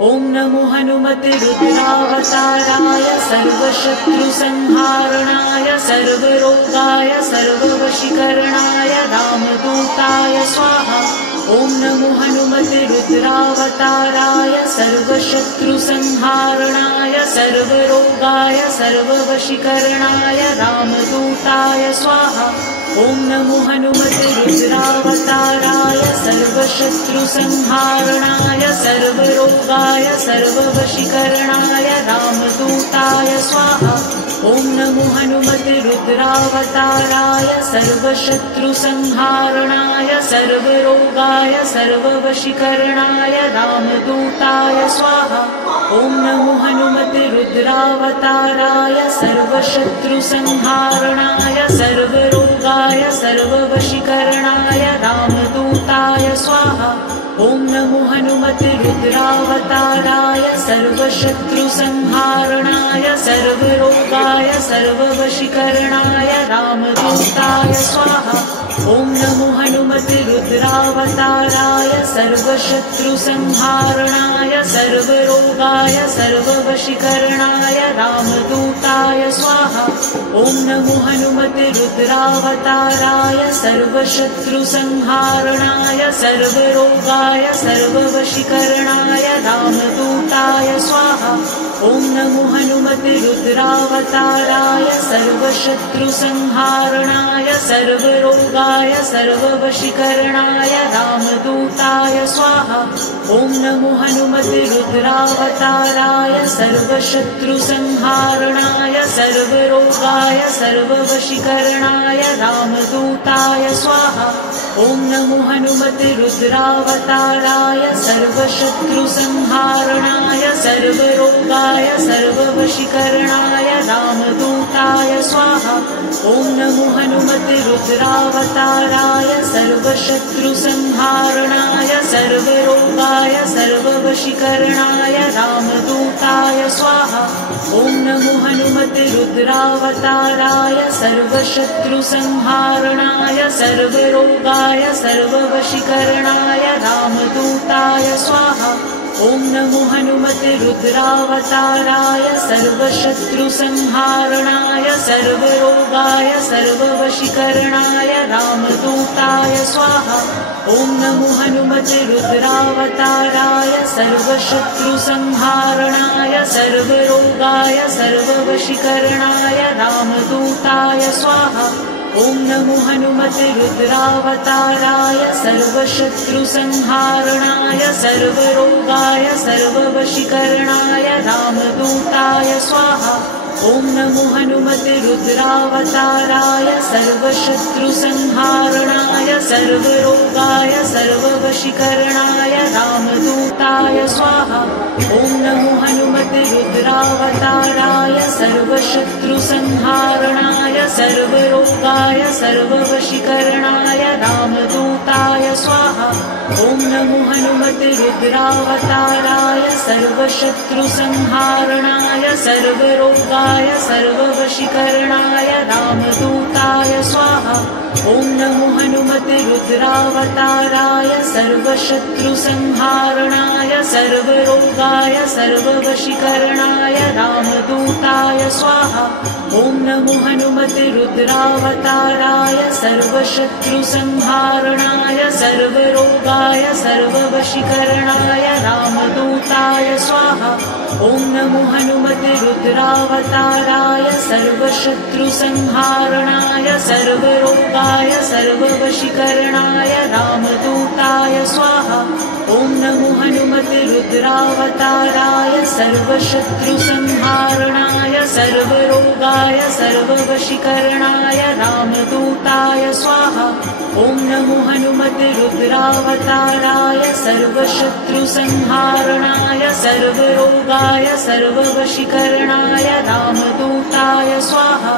ॐ नमो हनुमते रुद्रावताराय सर्वशत्रुसंहारणाय सर्वरोगाय सर्ववशीकरणाय रामदूताय स्वाहा। ॐ नमो हनुमते रुद्रावताराय सर्वशत्रुसंहारणाय सर्वरोगाय सर्ववशीकरणाय रामदूताय स्वाहा। ॐ नमो हनुमते रुद्रावताराय सर्वशत्रुसंहारणाय सर्वरोगाय सर्ववशीकरणाय रामदूताय स्वाहा। ॐ नमो हनुमते रुद्रावताराय सर्वशत्रुसंहारणाय सर्वरोगाय सर्ववशीकरणाय रामदूताय स्वाहा। ॐ नमो हनुमते रुद्रावताराय सर्वशत्रुसंहारणाय सर्वरोगाय सर्ववशीकरणाय रामदूताय स्वाहा। ॐ नमो हनुमते रुद्रावताराय सर्वशत्रुसंहारणाय सर्वरोगाय सर्ववशीकरणाय रामदूताय स्वाहा। ॐ नमो हनुमते रुद्रावताराय सर्वशत्रुसंहारणाय सर्वरोगाय सर्ववशीकरणाय रामदूताय स्वाहा। ॐ नमो हनुमते रुद्रावताराय सर्वशत्रुसंहारणाय सर्वरोगाय सर्ववशीकरणाय रामदूताय स्वाहा। ॐ नमो हनुमते रुद्रावताराय सर्वशत्रुसंहारणाय सर्वरोगाय सर्ववशीकरणाय रामदूताय स्वाहा। ॐ नमो हनुमते रुद्रावताराय सर्वशत्रुसंहारणाय सर्वरोगाय सर्ववशीकरणाय रामदूताय स्वाहा। ॐ नमो हनुमते रुद्रावताराय सर्वशत्रुसंहारणाय सर्वरोगाय सर्ववशीकरणाय रामदूताय स्वाहा। ॐ नमो हनुमते रुद्रावताराय सर्वशत्रुसंहारणाय सर्वरोगाय सर्ववशीकरणाय रामदूताय स्वाहा। ॐ नमो हनुमते रुद्रावताराय सर्वशत्रुसंहारणाय सर्वरोगाय सर्ववशीकरणाय रामदूताय स्वाहा। ॐ नमो हनुमते रुद्रावताराय सर्वशत्रुसंहारणाय सर्वरोगाय सर्ववशीकरणाय रामदूताय स्वाहा। ॐ नमो हनुमते रुद्रावताराय सर्वशत्रुसंहारणाय सर्वरोगाय सर्ववशीकरणाय रामदूताय स्वाहा। ॐ नमो हनुमते रुद्रावताराय सर्वशत्रुसंहारणाय सर्वरोगाय सर्ववशीकरणाय रामदूताय स्वाहा। ॐ नमो हनुमते रुद्रावताराय सर्वशत्रुसंहारणाय सर्वरोगाय सर्ववशीकरणाय रामदूताय स्वाहा। ॐ नमो हनुमते रुद्रावताराय सर्वशत्रुसंहारणाय सर्वरोगाय सर्ववशीकरणाय रामदूताय स्वाहा। ॐ नमो हनुमते रुद्रावताराय सर्वशत्रुसंहारणाय सर्वरोगाय सर्ववशीकरणाय रामदूताय स्वाहा। ॐ नमो हनुमते रुद्रावताराय सर्वशत्रुसंहारणाय सर्वरोगाय सर्ववशीकरणाय रामदूताय स्वाहा। ॐ नमो हनुमते रुद्रावताराय सर्वशत्रुसंहारणाय सर्वरोगाय सर्ववशीकरणाय रामदूताय स्वाहा। ॐ नमो हनुमते रुद्रावताराय सर्वशत्रुसंहारणाय सर्वरोगाय सर्ववशीकरणाय रामदूताय स्वाहा। ॐ नमो हनुमते रुद्रावताराय सर्वशत्रुसंहारणाय सर्वरोगाय सर्ववशीकरणाय रामदूताय स्वाहा। ॐ नमो हनुमते रुद्रावताराय सर्वशत्रुसंहारणाय सर्वरोगाय सर्ववशीकरणाय रामदूताय स्वाहा।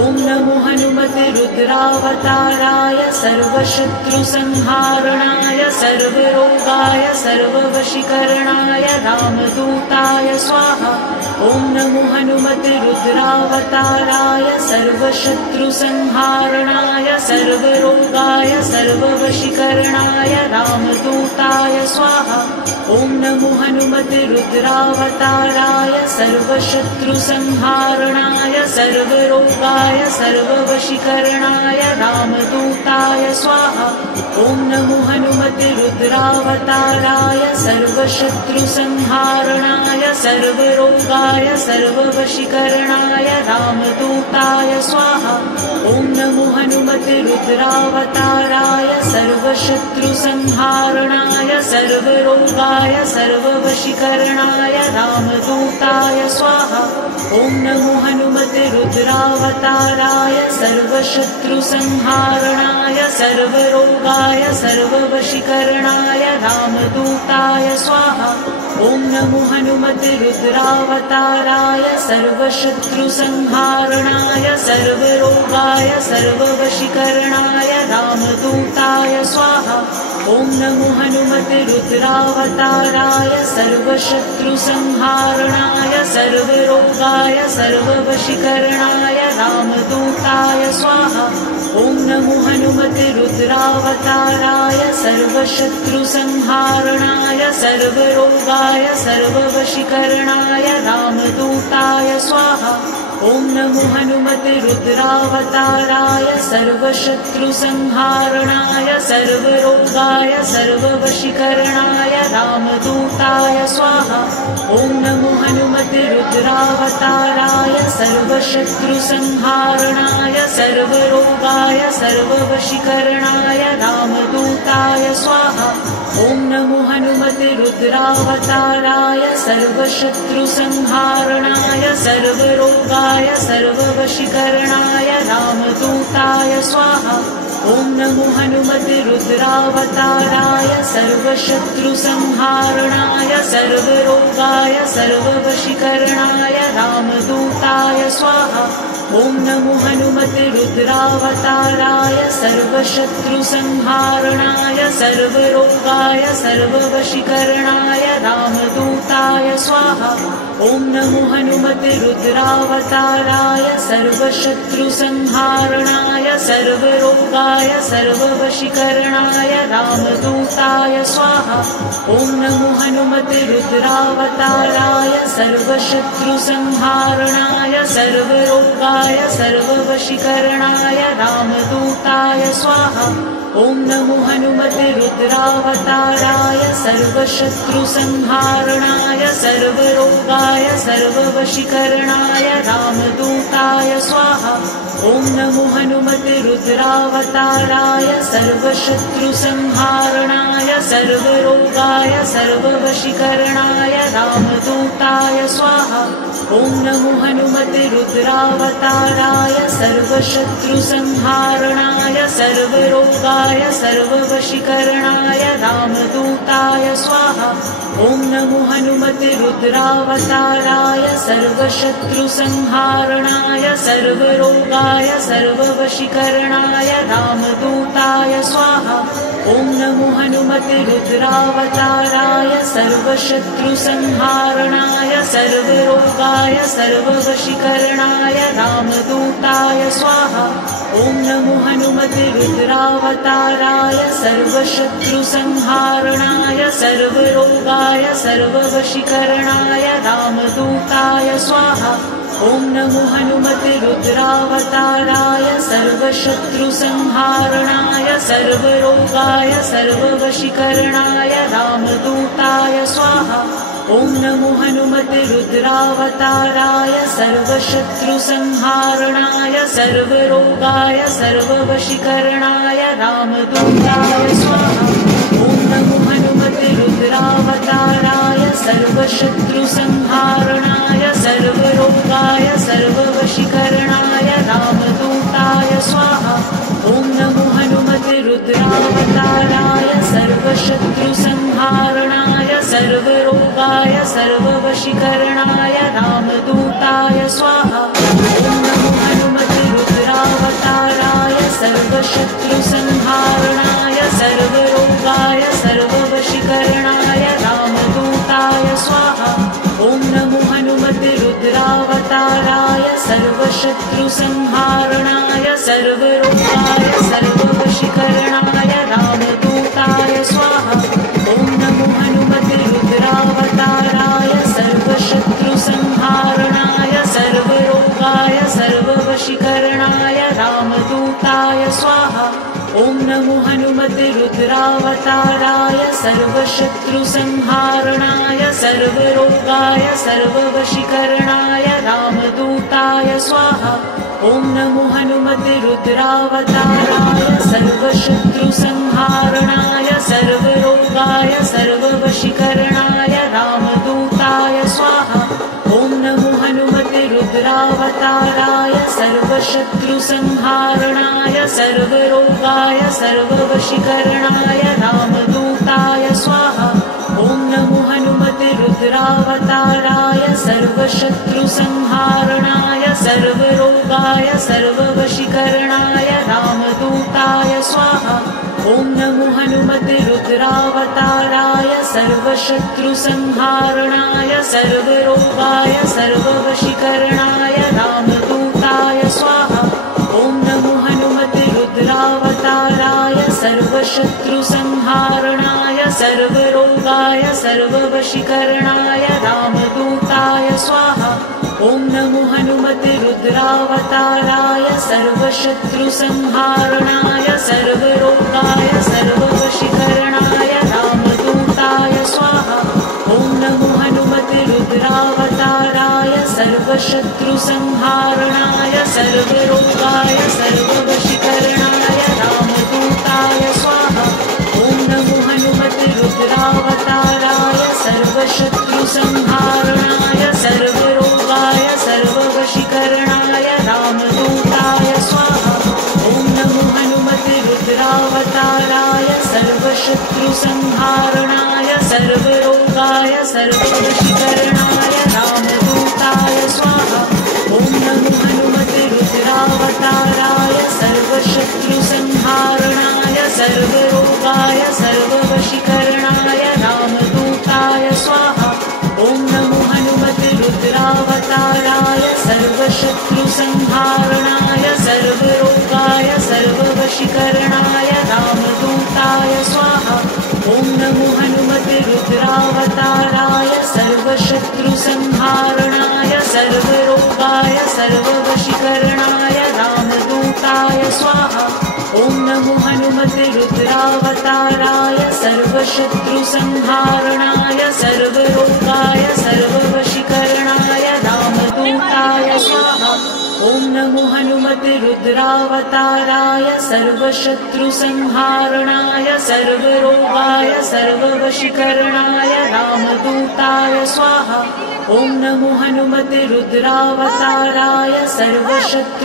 ॐ नमो हनुमते रुद्रावताराय सर्वशत्रुसंहारणाय सर्वरोगाय सर्ववशीकरणाय रामदूताय स्वाहा। ॐ नमो हनुमते रुद्रावताराय सर्वशत्रुसंहारणाय सर्वरोगाय सर्ववशीकरणाय रामदूताय स्वाहा। ॐ नमो हनुमते हनुमतिरुद्रावताराय सर्वशत्रुसंहारणाय सर्वरोगाय सर्ववशीकरणाय रामदूताय स्वाहा। ॐ नमो हनुमतिरुद्रावताराय सर्वशत्रुसंहारणाय सर्वरोगाय सर्ववशीकरणाय रामदूताय स्वाहा। ॐ नमो हनुमतिरुद्रावताराय सर्वशत्रुसंहारणाय सर्वरोगाय सर्ववशीकरणाय रामदूताय स्वाहा। ॐ नमो हनुमतिरुद्रावताराय सर्वशत्रुसंहारणाय सर्वरोगाय सर्ववशीकरणाय रामदूताय स्वाहा। ॐ नमो हनुमतिरुद्रावताराय सर्वशत्रुसंहारणाय सर्वरोगाय सर्ववशीकरणाय रामदूताय स्वाहा। ॐ नमो हनुमतिरुद्रावताराय सर्वशत्रुसंहारणाय सर्वरोगाय सर्ववशीकरणाय रामदूताय स्वाहा। ॐ नमो हनुमतिरुद्रावताराय सर्वशत्रुसंहारणाय सर्वरोगाय सर्ववशीकरणाय रामदूताय स्वाहा। ॐ नमो हनुमतिरुद्रावताराय सर्वशत्रुसंहारणाय सर्वरोगाय सर्ववशीकरणाय रामदूताय स्वाहा। ॐ नमो हनुमतिरुद्रावताराय सर्वशत्रुसंहारणाय सर्वरोगाय सर्ववशीकरणाय रामदूताय स्वाहा। ॐ नमो हनुमतिरुद्रावताराय सर्वशत्रुसंहारणाय सर्वरोगाय सर्ववशीकरणाय रामदूताय स्वाहा। ॐ नमो हनुमतिरुद्रावताराय सर्वशत्रुसंहारणाय सर्वरोगाय सर्ववशीकरणाय रामदूताय स्वाहा। ॐ नमो हनुमतिरुद्रावताराय सर्वशत्रुसंहारणाय सर्वरोगाय सर्ववशीकरणाय रामदूताय स्वाहा। ॐ नमो हनुमतिरुद्रावताराय सर्वशत्रुसंहारणाय सर्वरोगाय सर्ववशीकरणाय रामदूताय स्वाहा। ॐ नमो हनुमतिरुद्रावताराय सर्वशत्रुसंहारणाय सर्वरोगाय सर्ववशीकरणाय रामदूताय स्वाहा। ॐ नमो हनुमतिरुद्रावताराय सर्वशत्रुसंहारणाय सर्वरोगाय सर्ववशीकरणाय रामदूताय स्वाहा। ॐ नमो हनुमतिरुद्रावताराय सर्वशत्रुसंहारणाय सर्वरोगाय सर्ववशीकरणाय रामदूताय स्वाहा। ॐ नमो हनुमतिरुद्रावताराय सर्वशत्रुसंहारणाय सर्वरोगाय सर्ववशीकरणाय रामदूताय स्वाहा। ॐ नमो हनुमतिरुद्रावताराय सर्वशत्रुसंहारणाय सर्वरोगाय सर्ववशीकरणाय रामदूताय स्वाहा। ॐ नमो हनुमतिरुद्रावताराय सर्वशत्रुसंहारणाय सर्वरोगाय सर्ववशीकरणाय रामदूताय स्वाहा। ॐ नमो हनुमतिरुद्रावताराय सर्वशत्रुसंहारणाय सर्वरोगाय सर्ववशीकरणाय रामदूताय स्वाहा। ॐ नमो हनुमतिरुद्रावताराय सर्वशत्रुसंहारणाय सर्वरोगाय सर्ववशीकरणाय रामदूताय स्वाहा। ॐ नमो हनुमतिरुद्रावताराय सर्वशत्रुसंहारणाय सर्वरोगाय सर्ववशीकरणाय रामदूताय स्वाहा। ॐ नमो हनुमतिरुद्रावताराय सर्वशत्रुसंहारणाय सर्वरोगाय सर्ववशीकरणाय रामदूताय स्वाहा। ॐ नमो हनुमतिरुद्रावताराय सर्वशत्रुसंहारणाय सर्वरोगाय सर्ववशीकरणाय रामदूताय स्वाहा। ॐ नमो हनुमतिरुद्रावताराय सर्वशत्रुसंहारणाय सर्वरोगाय सर्ववशीकरणाय रामदूताय स्वाहा। ॐ नमो हनुमतिरुद्रावताराय सर्वशत्रुसंहारणाय सर्वरोगाय सर्ववशीकरणाय रामदूताय स्वाहा। ॐ नमो हनुमतिरुद्रावताराय सर्वशत्रुसंहारणाय सर्वरोगाय सर्ववशीकरणाय रामदूताय स्वाहा। ॐ नमो हनुमते रुद्रावताराय सर्वशत्रुसंहारणाय सर्वरोगाय सर्ववशीकरणाय रामदूताय स्वाहा। ॐ नमो हनुमते रुद्रावताराय सर्वशत्रुसंहारणाय सर्वरोगाय सर्ववशीकरणाय रामदूताय स्वाहा। ॐ नमो हनुमते रुद्रावताराय सर्वशत्रुसंहारणाय सर्वरोगाय सर्ववशीकरणाय रामदूताय स्वाहा। ॐ नमो हनुमते रुद्रावताराय सर्वशत्रुसंहारणाय सर्वरोगाय सर्ववशीकरणाय रामदूताय स्वाहा। ॐ नमो हनुमते रुद्रावताराय सर्वशत्रुसंहारणाय सर्वरोगाय सर्ववशीकरणाय रामदूताय स्वाहा। ॐ नमो हनुमते रुद्रावताराय सर्वशत्रुसंहारणाय सर्वरोगाय सर्ववशीकरणाय रामदूताय स्वाहा। ॐ नमो हनुमते रुद्रावताराय सर्वशत्रुसंहारणाय सर्वरोगाय सर्ववशीकरणाय रामदूताय स्वाहा। ॐ नमो हनुमते रुद्रावताराय सर्वशत्रुसंहारणाय सर्वरोगाय सर्ववशीकरणाय रामदूताय स्वाहा। ॐ नमो हनुमते रुद्रावताराय सर्वशत्रुसंहारणाय सर्वरोगाय सर्ववशीकरणाय रामदूताय स्वाहा। ॐ नमो हनुमते रुद्रावताराय सर्वशत्रुसंहारणाय सर्वरोगाय सर्ववशीकरणाय रामदूताय स्वाहा। ॐ नमो हनुमते रुद्रावताराय सर्वशत्रुसंहारणाय सर्वरोगाय सर्ववशीकरणाय रामदूताय स्वाहा। ॐ नमो हनुमते रुद्रावताराय सर्वशत्रुसंहारणाय सर्वरोगाय सर्ववशीकरणाय रामदूताय स्वाहा। ॐ नमो हनुमते रुद्रावताराय सर्वशत्रुसंहारणाय सर्वरोगाय सर्ववशीकरणाय रामदूताय स्वाहा। ॐ नमो हनुमते रुद्रावताराय सर्वशत्रुसंहारणाय सर्वरोगाय सर्ववशीकरणाय रामदूताय स्वाहा। ॐ नमो हनुमते रुद्रावताराय सर्वशत्रु